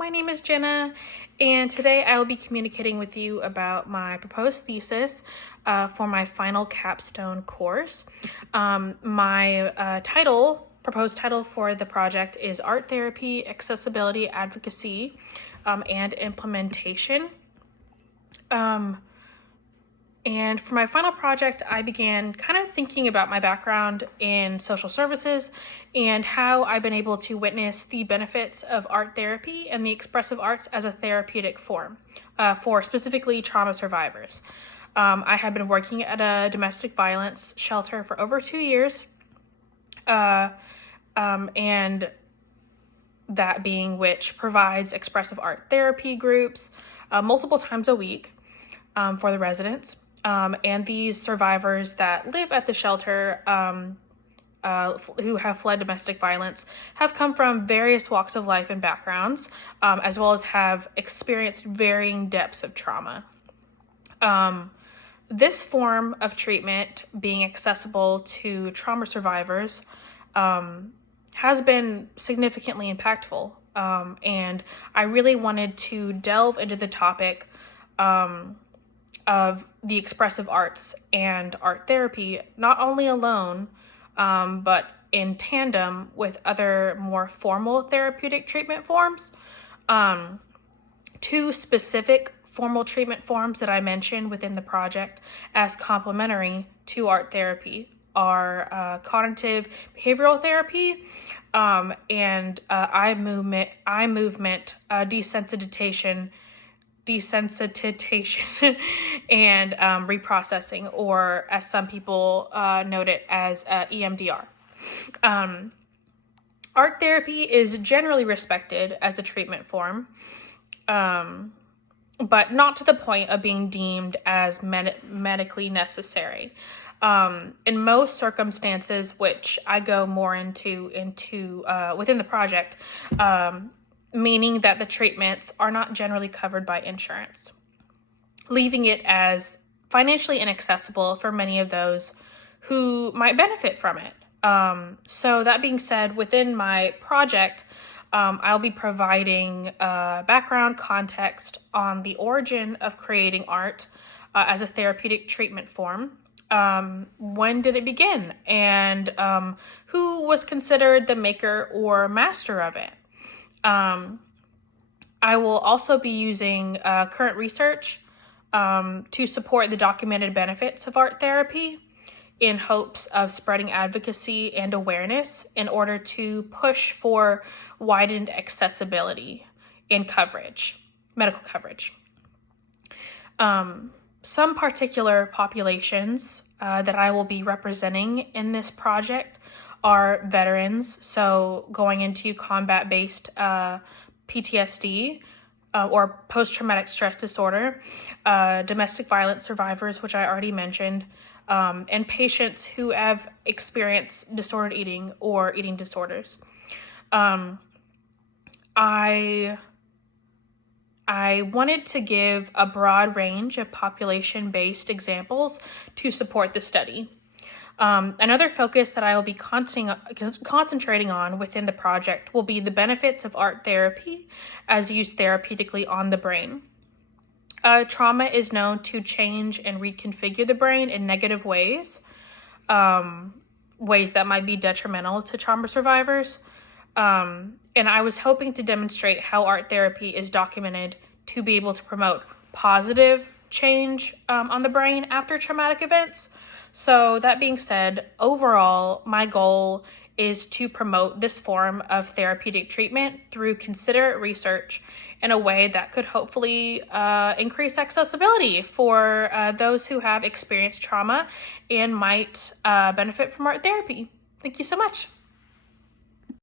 my name is Jenna, and today I will be communicating with you about my proposed thesis for my final capstone course. My proposed title for the project is Art Therapy, Accessibility, Advocacy, and Implementation. And for my final project, I began kind of thinking about my background in social services and how I've been able to witness the benefits of art therapy and the expressive arts as a therapeutic form for specifically trauma survivors. I have been working at a domestic violence shelter for over 2 years, and that being which provides expressive art therapy groups multiple times a week for the residents. And these survivors that live at the shelter who have fled domestic violence have come from various walks of life and backgrounds, as well as have experienced varying depths of trauma. This form of treatment, being accessible to trauma survivors, has been significantly impactful, and I really wanted to delve into the topic of the expressive arts and art therapy, not only alone, but in tandem with other more formal therapeutic treatment forms. Two specific formal treatment forms that I mentioned within the project as complementary to art therapy are cognitive behavioral therapy and eye movement desensitization and reprocessing, or as some people note it as EMDR. Art therapy is generally respected as a treatment form, but not to the point of being deemed as medically necessary. In most circumstances, which I go more into within the project, meaning that the treatments are not generally covered by insurance, leaving it as financially inaccessible for many of those who might benefit from it. So that being said, within my project, I'll be providing background context on the origin of creating art as a therapeutic treatment form. When did it begin? And who was considered the maker or master of it? I will also be using current research to support the documented benefits of art therapy in hopes of spreading advocacy and awareness in order to push for widened accessibility in medical coverage. Some particular populations that I will be representing in this project are veterans, so going into combat-based PTSD or post-traumatic stress disorder, domestic violence survivors, which I already mentioned, and patients who have experienced disordered eating or eating disorders. I wanted to give a broad range of population-based examples to support the study. Another focus that I will be concentrating on within the project will be the benefits of art therapy as used therapeutically on the brain. Trauma is known to change and reconfigure the brain in negative ways, ways that might be detrimental to trauma survivors. And I was hoping to demonstrate how art therapy is documented to be able to promote positive change on the brain after traumatic events. So that being said, overall, my goal is to promote this form of therapeutic treatment through considerate research in a way that could hopefully increase accessibility for those who have experienced trauma and might benefit from art therapy. Thank you so much.